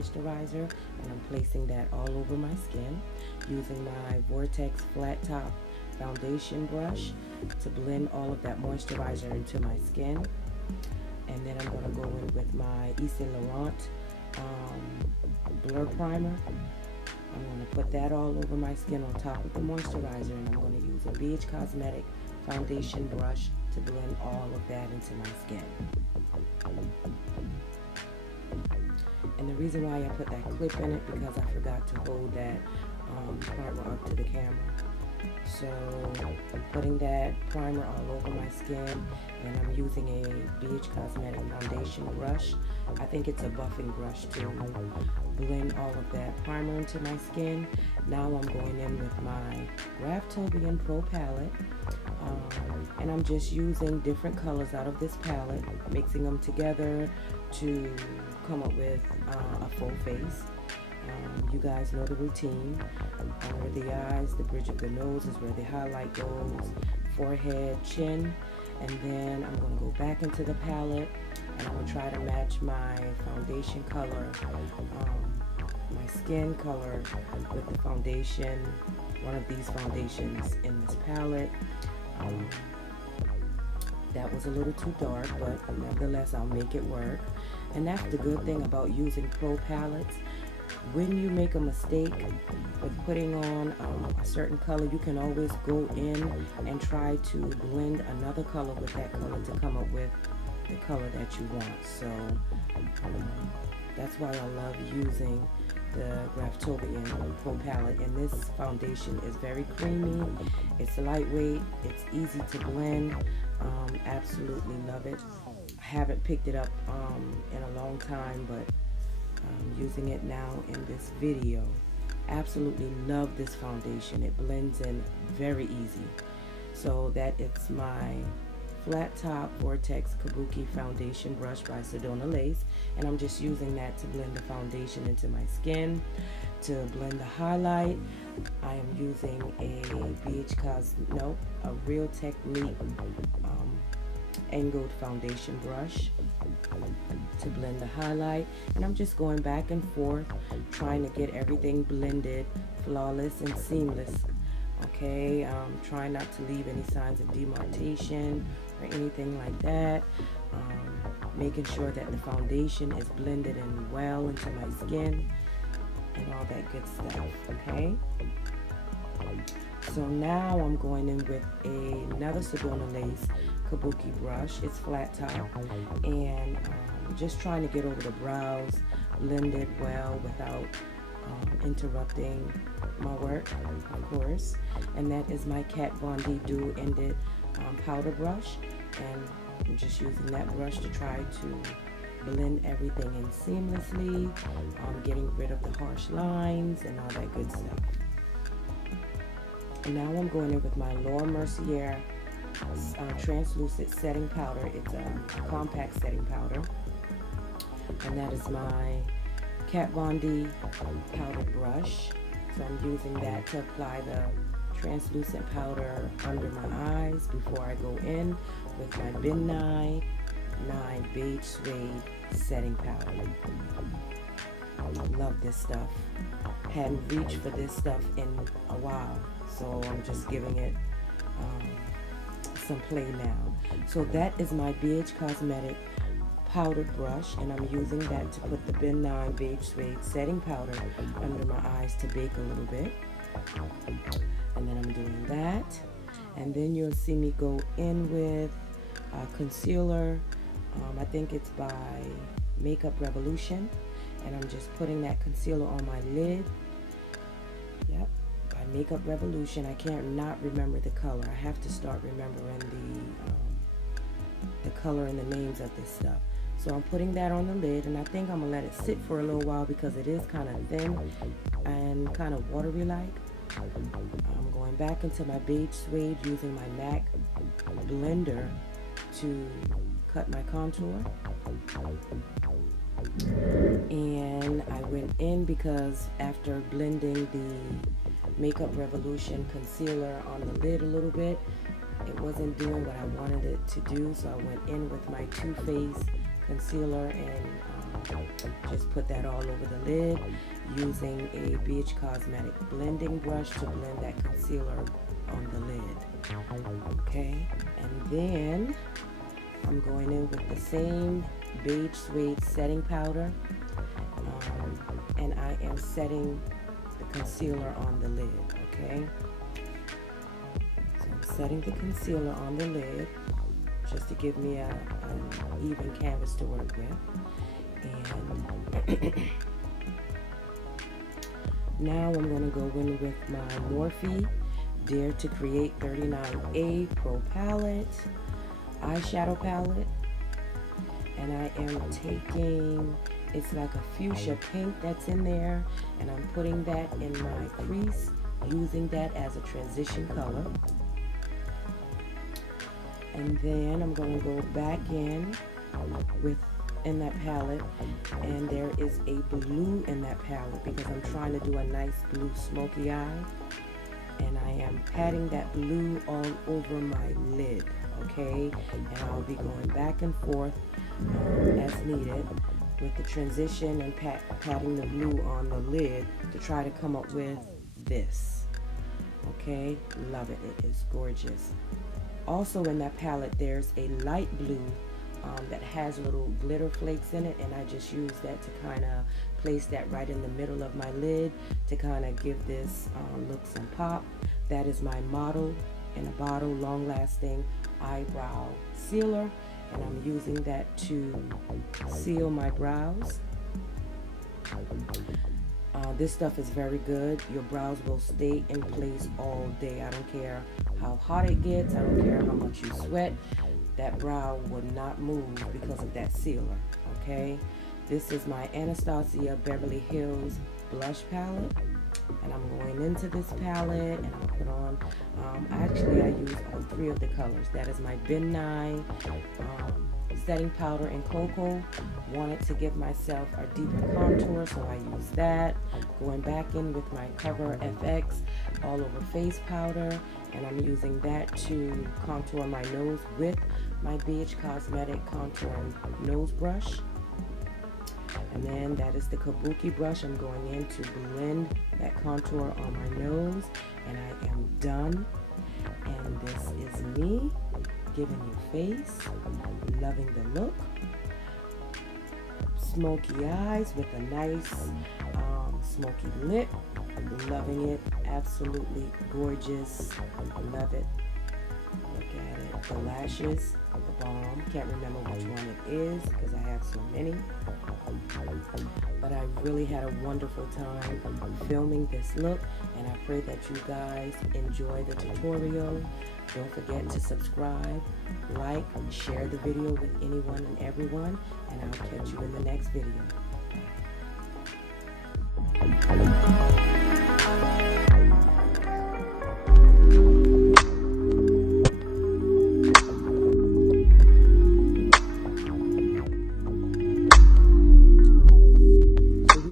moisturizer, and I'm placing that all over my skin using my Vortex Flat Top foundation brush to blend all of that moisturizer into my skin. And then I'm going to go in with my Yves Saint Laurent Blur Primer. I'm going to put that all over my skin on top of the moisturizer, and I'm going to use a BH Cosmetic foundation brush to blend all of that into my skin. And the reason why I put that clip in it, because I forgot to hold that primer up to the camera. So I'm putting that primer all over my skin, and I'm using a BH Cosmetic foundation brush. I think it's a buffing brush to blend all of that primer into my skin. Now I'm going in with my Graftobian Pro palette, and I'm just using different colors out of this palette, mixing them together to come up with a full face. You guys know the routine. Under the eyes, the bridge of the nose is where the highlight goes, forehead, chin, and then I'm going to go back into the palette and I'm going to try to match my foundation color, my skin color with the foundation, one of these foundations in this palette. That was a little too dark, but nevertheless I'll make it work. And that's the good thing about using pro palettes. When you make a mistake with putting on a certain color, you can always go in and try to blend another color with that color to come up with the color that you want. So that's why I love using the Graftobian Pro palette. And this foundation is very creamy, it's lightweight, it's easy to blend. Absolutely love it. I haven't picked it up in a long time, but I'm using it now in this video. Absolutely love this foundation. It blends in very easy. So that is my flat top Vortex Kabuki foundation brush by Sedona Lace, and I'm just using that to blend the foundation into my skin. To blend the highlight, I am using a Real Technique angled foundation brush to blend the highlight, and I'm just going back and forth trying to get everything blended flawless and seamless. Okay, trying not to leave any signs of demarcation or anything like that. Making sure that the foundation is blended in well into my skin and all that good stuff. Okay, so now I'm going in with another Sedona Lace Kabuki brush. It's flat top, and just trying to get over the brows, blend it well without interrupting my work, of course. And that is my Kat Von D dual ended powder brush, and I'm just using that brush to try to blend everything in seamlessly, getting rid of the harsh lines and all that good stuff. And now I'm going in with my Laura Mercier translucent setting powder. It's a compact setting powder, and that is my Kat Von D powdered brush. So I'm using that to apply the translucent powder under my eyes before I go in with my Ben 9 Beige Suede setting powder. Love this stuff. Hadn't reached for this stuff in a while, so I'm just giving it some play now. So that is my BH Cosmetic powdered brush, and I'm using that to put the Ben 9 Beige Suede setting powder under my eyes to bake a little bit. And then I'm doing that, and then you'll see me go in with concealer. I think it's by Makeup Revolution, and I'm just putting that concealer on my lid. Yep, by Makeup Revolution. I can't not remember the color. I have to start remembering the color and the names of this stuff. So I'm putting that on the lid, and I think I'm gonna let it sit for a little while because it is kind of thin and kind of watery like. I'm going back into my beige suede using my MAC blender to cut my contour. And I went in because after blending the Makeup Revolution concealer on the lid a little bit, it wasn't doing what I wanted it to do, so I went in with my Too Faced concealer and Just put that all over the lid using a BH Cosmetic blending brush to blend that concealer on the lid. Okay, and then I'm going in with the same Beige Suede setting powder, and I am setting the concealer on the lid. Okay, so I'm setting the concealer on the lid just to give me an even canvas to work with. And now I'm going to go in with my Morphe Dare to Create 39A Pro Palette, eyeshadow palette. And I am taking, it's like a fuchsia pink that's in there, and I'm putting that in my crease, using that as a transition color. And then I'm going to go back in that palette, and there is a blue in that palette because I'm trying to do a nice blue smoky eye, and I am patting that blue all over my lid. Okay, and I'll be going back and forth as needed with the transition and patting the blue on the lid to try to come up with this. Okay, love it. It is gorgeous. Also in that palette there's a light blue that has little glitter flakes in it, and I just use that to kind of place that right in the middle of my lid to kind of give this look some pop. That is my Model in a Bottle long lasting eyebrow sealer, and I'm using that to seal my brows. This stuff is very good. Your brows will stay in place all day. I don't care how hot it gets. I don't care how much you sweat. That brow will not move because of that sealer. Okay, this is my Anastasia Beverly Hills blush palette, and I'm going into this palette and I'm put on actually I use all three of the colors. That is my Ben Nye setting powder in cocoa. Wanted to give myself a deeper contour, so I use that. Going back in with my Cover FX all over face powder, and I'm using that to contour my nose with my BH Cosmetic contouring nose brush. And then that is the Kabuki brush. I'm going in to blend that contour on my nose, and I am done. And this is me giving you face, loving the look, smoky eyes with a nice smoky lip, loving it, absolutely gorgeous, love it. Look at it. The lashes, the bomb. Can't remember which one it is because I have so many. But I really had a wonderful time filming this look, and I pray that you guys enjoy the tutorial. Don't forget to subscribe, like, share the video with anyone and everyone, and I'll catch you in the next video. Bye.